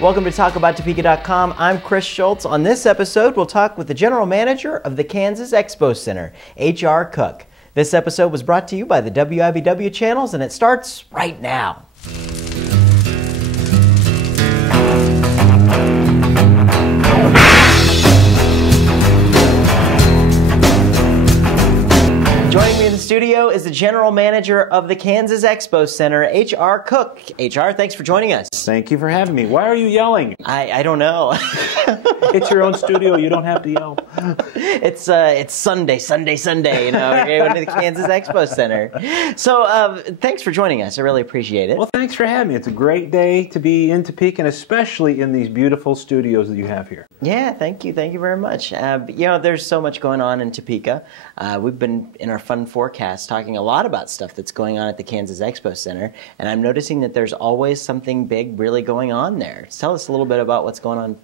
Welcome to TalkAboutTopeka.com. I'm Chris Schultz. On this episode, we'll talk with the general manager of the Kansas Expocentre, H.R. Cook. This episode was brought to you by the WIBW channels, and it starts right now. Joining me in the studio is the general manager of the Kansas Expocentre, H.R. Cook. H.R., thanks for joining us. Thank you for having me. Why are you yelling? I don't know. It's your own studio. You don't have to yell. It's Sunday, you know, we're going to the Kansas Expocentre. So thanks for joining us. I really appreciate it. Well, thanks for having me. It's a great day to be in Topeka, and especially in these beautiful studios that you have here. Yeah, thank you. Thank you very much. You know, there's so much going on in Topeka. We've been in our fun forecast talking a lot about stuff that's going on at the Kansas Expocentre, and I'm noticing that there's always something big really going on there. Tell us a little bit about what's going on.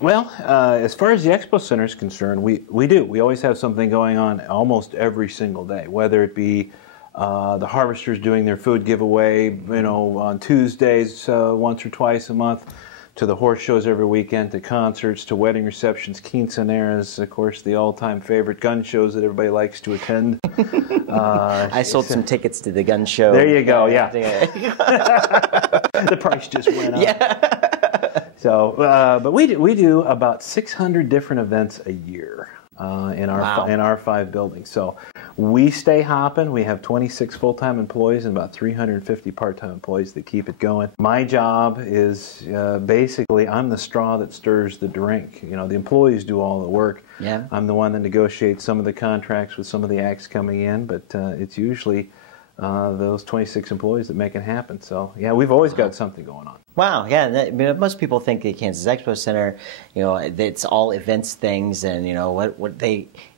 Well, as far as the Expocentre is concerned, we do. We always have something going on almost every single day, whether it be the harvesters doing their food giveaway, you know, on Tuesdays once or twice a month, to the horse shows every weekend, to concerts, to wedding receptions, quinceaneras, of course, the all-time favorite gun shows that everybody likes to attend. I sold some tickets to the gun show. There you go, yeah. The price just went up. Yeah. So, but we do about 600 different events a year in our 5 buildings. So we stay hopping. We have 26 full-time employees and about 350 part-time employees that keep it going. My job is basically I'm the straw that stirs the drink. You know, the employees do all the work. Yeah. I'm the one that negotiates some of the contracts with some of the acts coming in, but it's usually those 26 employees that make it happen. So yeah, we've always got something going on. Wow, yeah. Most people think the Kansas Expocentre, you know, it's all events things, and you know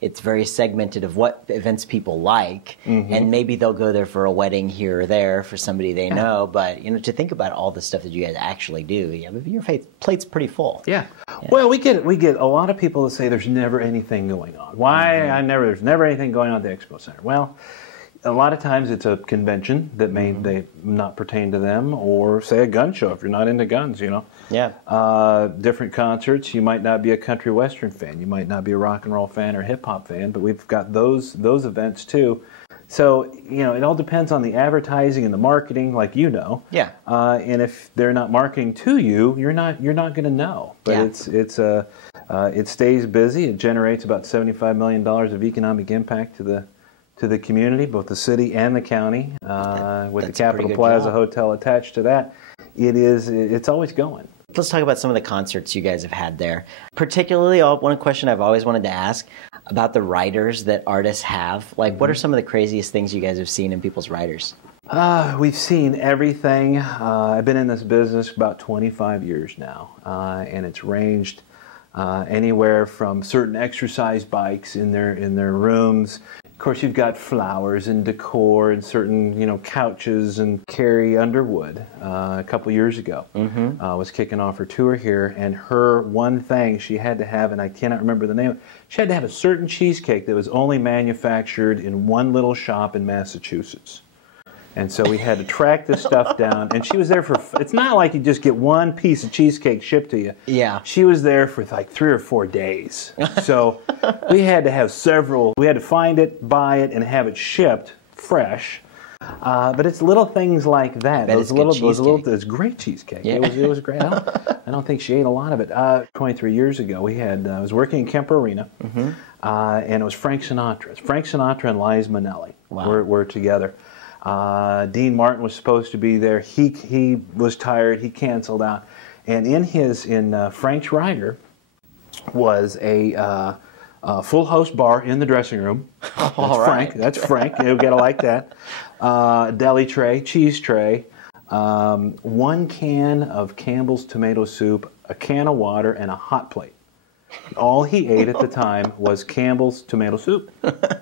it's very segmented of what events people like, and maybe they'll go there for a wedding here or there for somebody they know. But you know, to think about all the stuff that you guys actually do, yeah, your plate's pretty full. Yeah. Well, we get a lot of people that say there's never anything going on. Why? There's never anything going on at the Expocentre. Well, a lot of times it's a convention that may not pertain to them, or say a gun show if you're not into guns, you know. Yeah. Different concerts. You might not be a country western fan. You might not be a rock and roll fan or hip hop fan, but we've got those events too. So, you know, it all depends on the advertising and the marketing, like you know. Yeah. And if they're not marketing to you, you're not going to know. But yeah. It stays busy. It generates about $75 million of economic impact to the community, both the city and the county, with the Capitol Plaza Hotel attached to that. It's always going. Let's talk about some of the concerts you guys have had there. Particularly, one question I've always wanted to ask about the riders that artists have. Like, what are some of the craziest things you guys have seen in people's riders? We've seen everything. I've been in this business about 25 years now, and it's ranged anywhere from certain exercise bikes in their rooms. Of course, you've got flowers and decor and certain, you know, couches. And Carrie Underwood, a couple years ago, was kicking off her tour here, and her one thing she had to have, and I cannot remember the name, she had to have a certain cheesecake that was only manufactured in one little shop in Massachusetts. And so we had to track this stuff down, and she was there for, it's not like you just get one piece of cheesecake shipped to you. Yeah. She was there for like 3 or 4 days. So we had to have several, we had to find it, buy it, and have it shipped fresh. But it's little things like that. Those it's great cheesecake. Yeah. It was great. I don't think she ate a lot of it. 23 years ago, we had, I was working in Kemper Arena, and it was Frank Sinatra. Frank Sinatra and Liza Minnelli were together. Dean Martin was supposed to be there. He was tired. He canceled out. And in Frank's rider was a full house bar in the dressing room. That's Frank. You gotta like that. Deli tray, cheese tray, 1 can of Campbell's tomato soup, a can of water, and a hot plate. All he ate at the time was Campbell's tomato soup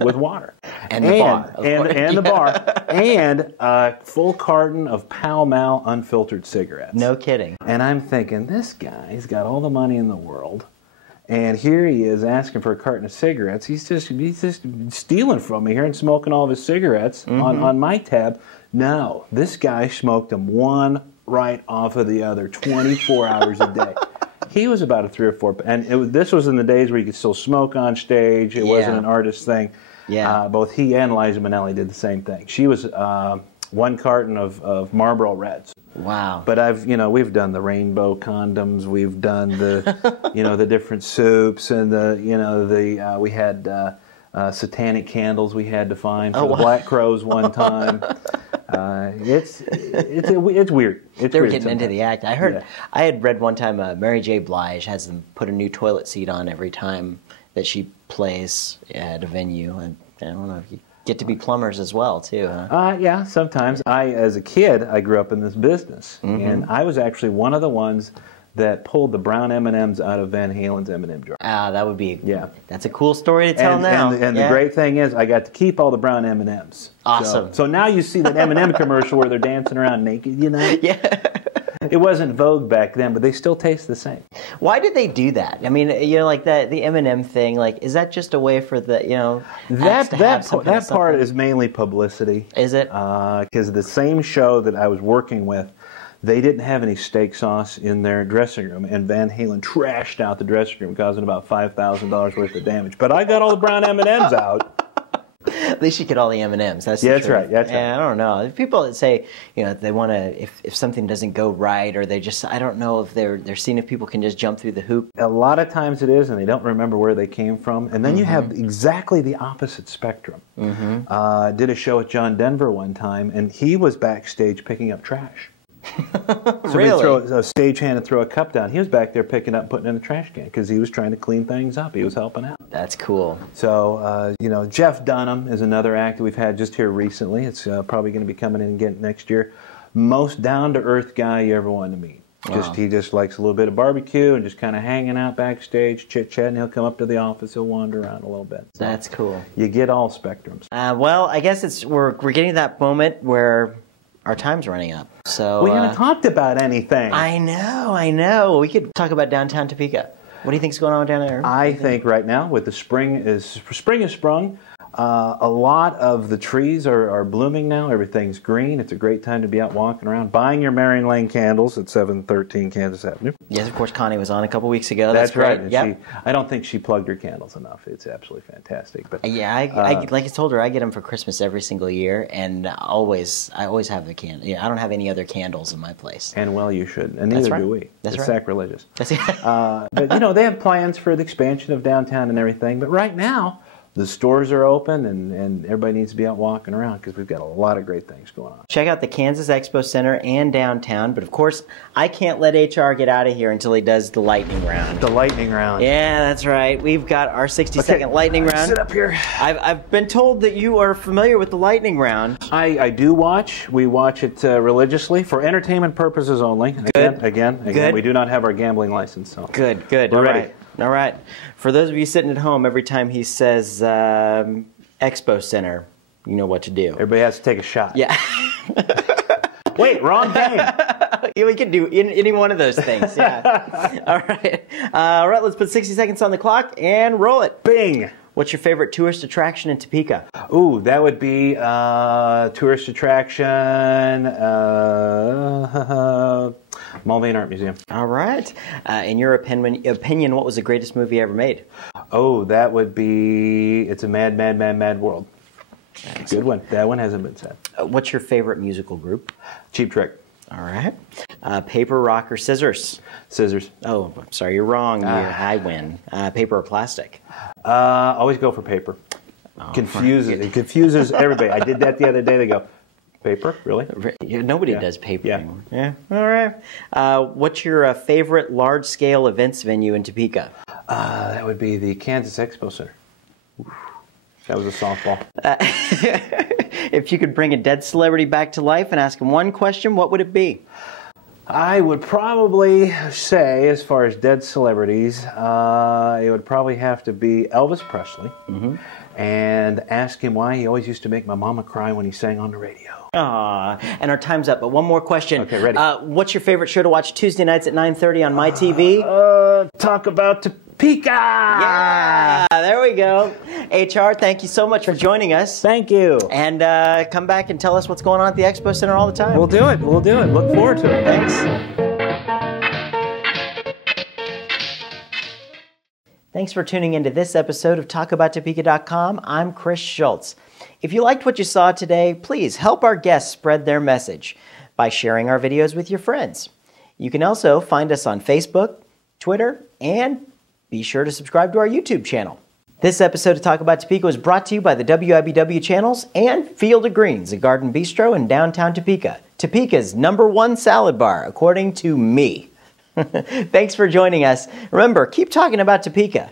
with water. And the bar. And the bar. And a full carton of Pall Mall unfiltered cigarettes. No kidding. And I'm thinking, this guy's got all the money in the world, and here he is asking for a carton of cigarettes. He's just stealing from me here and smoking all of his cigarettes on my tab. No, this guy smoked them one right off of the other 24 hours a day. He was about a 3 or 4, and this was in the days where you could still smoke on stage. It wasn't an artist thing. Yeah. Both he and Liza Minnelli did the same thing. She was 1 carton of Marlboro Reds. Wow. But we've done the rainbow condoms. We've done the, the different soups, and we had satanic candles we had to find for the Black Crows one time. It's weird. They were getting into the act. I heard. Yeah. I had read one time Mary J. Blige has them put a new toilet seat on every time that she plays at a venue, and I don't know if you get to be plumbers as well too. Huh? Yeah, sometimes. As a kid, I grew up in this business, and I was actually one of the ones that pulled the brown M&Ms out of Van Halen's M&M jar. That would be, that's a cool story to tell now. And the great thing is, I got to keep all the brown M&Ms. Awesome. So now you see that M&M commercial where they're dancing around naked, Yeah. It wasn't Vogue back then, but they still taste the same. Why did they do that? I mean, like the M&M thing, like, is that just a way for the, that part is mainly publicity. Is it? Because the same show that I was working with, they didn't have any steak sauce in their dressing room, and Van Halen trashed out the dressing room, causing about $5,000 worth of damage. But I got all the brown M&Ms out. At least you get all the M&Ms. That's right. That's right. I don't know. People that say, they want to, if something doesn't go right, or they just, I don't know if they're seeing if people can just jump through the hoop. A lot of times it is, and they don't remember where they came from. And then you have exactly the opposite spectrum. Did a show with John Denver one time, and he was backstage picking up trash. So really? Throw a stagehand and throw a cup down. He was back there picking up, putting it in the trash can because he was trying to clean things up. He was helping out. That's cool. So, Jeff Dunham is another act that we've had just here recently. It's probably going to be coming in again next year. Most down-to-earth guy you ever want to meet. Wow. He just likes a little bit of barbecue and just kind of hanging out backstage, chit-chatting. He'll come up to the office. He'll wander around a little bit. So that's cool. You get all spectrums. Well, I guess we're getting to that moment where our time's running up. So we haven't talked about anything. I know. We could talk about downtown Topeka. What do you think's going on down there? I think right now, with the spring is sprung. A lot of the trees are blooming now. Everything's green. It's a great time to be out walking around, buying your Marion Lane candles at 713 Kansas Avenue. Yes, of course, Connie was on a couple weeks ago. That's great. Right. Yep. I don't think she plugged her candles enough. It's absolutely fantastic. But yeah, I like I told her, I get them for Christmas every single year, and I always have the candle. Yeah, I don't have any other candles in my place. And well, you shouldn't, and neither do we. That's it's right. Sacrilegious. That's but they have plans for the expansion of downtown and everything. But right now, the stores are open, and everybody needs to be out walking around because we've got a lot of great things going on. Check out the Kansas Expocentre and downtown, but of course, I can't let HR get out of here until he does the lightning round. The lightning round. Yeah, that's right. We've got our 60-second lightning round. Sit up here. I've been told that you are familiar with the lightning round. I do watch. We watch it religiously for entertainment purposes only. Good. Again, we do not have our gambling license. So. Good. We're ready. All right. For those of you sitting at home, every time he says Expo Center, you know what to do. Everybody has to take a shot. Yeah. Wait, wrong game. Yeah, we can do any one of those things. Yeah. All right, let's put 60 seconds on the clock and roll it. Bing. What's your favorite tourist attraction in Topeka? Ooh, that would be tourist attraction, Mulvane Art Museum. All right. In your opinion, what was the greatest movie ever made? Oh, that would be It's a Mad, Mad, Mad, Mad World. Good one. That one hasn't been said. What's your favorite musical group? Cheap Trick. All right. Paper, rock, or scissors? Scissors. Oh, I'm sorry, you're wrong. I win. Paper or plastic? Always go for paper. It confuses everybody. I did that the other day. They go, paper? Really? Nobody does paper anymore. Yeah. All right. What's your favorite large-scale events venue in Topeka? That would be the Kansas Expocentre. That was a softball. If you could bring a dead celebrity back to life and ask him one question, what would it be? I would probably say, as far as dead celebrities, it would probably have to be Elvis Presley, and ask him why he always used to make my mama cry when he sang on the radio. Aw, and our time's up, but one more question. Okay, ready. What's your favorite show to watch Tuesday nights at 9:30 on my TV? Talk about Topeka! Yeah, there we go. HR, thank you so much for joining us. Thank you. And come back and tell us what's going on at the Expo Center all the time. We'll do it. We'll do it. Look forward to it. Thanks. Thanks for tuning into this episode of TalkAboutTopeka.com. I'm Chris Schultz. If you liked what you saw today, please help our guests spread their message by sharing our videos with your friends. You can also find us on Facebook, Twitter, and be sure to subscribe to our YouTube channel. This episode of Talk About Topeka was brought to you by the WIBW channels and Field of Greens, a garden bistro in downtown Topeka. Topeka's #1 salad bar, according to me. Thanks for joining us. Remember, keep talking about Topeka.